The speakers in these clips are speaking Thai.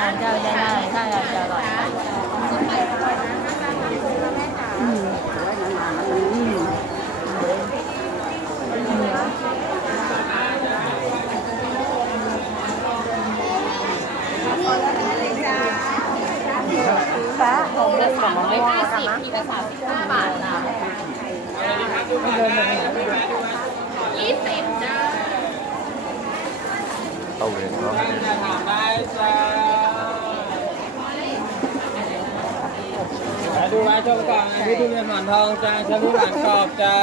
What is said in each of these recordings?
ร้านเจ้าได้ได้ถ้าเราจะอร่อยฟ้าของเด็กของม่วงนะคะขีดละสามสิบห้าบาทนะ เดินแบบนี้ ยี่สิบจ้า เอาเลยเนาะดูไว้ชมก่อนนะพี่ทุเรียนหมอนทองจ้าชะลูหวานกรอบจ้า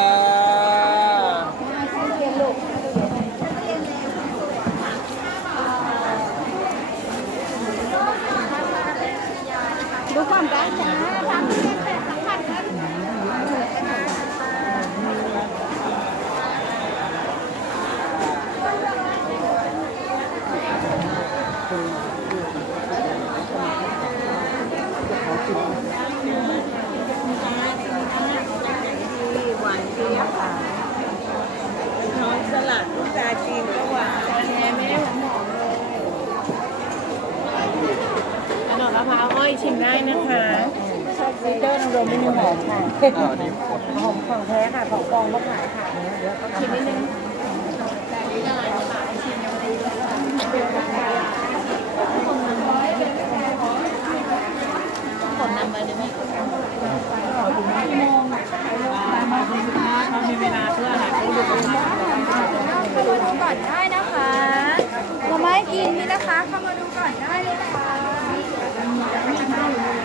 ดูความรักจ้าทำที่เป็นสัมผัสกัน หวานเจี๊ยบค่ะน้องสลัดลูกตาจีนก็หวานแม่ไม่ได้หวานหอมเลยขนมมะพร้าวอ้อยชิมได้นะคะซีเดอร์นางรมไม่มีหอมค่ะหอมของแท้ค่ะ ของกองก็ขายค่ะเดี๋ยวชิมนิดนึง คนนำไปเลยไหม เรามีเวลาเพื่อหาผู้ดู เข้ามาดู ก่อนได้นะคะเราไม่กินนี่นะคะ เข้ามาดูก่อนได้เลยค่ะ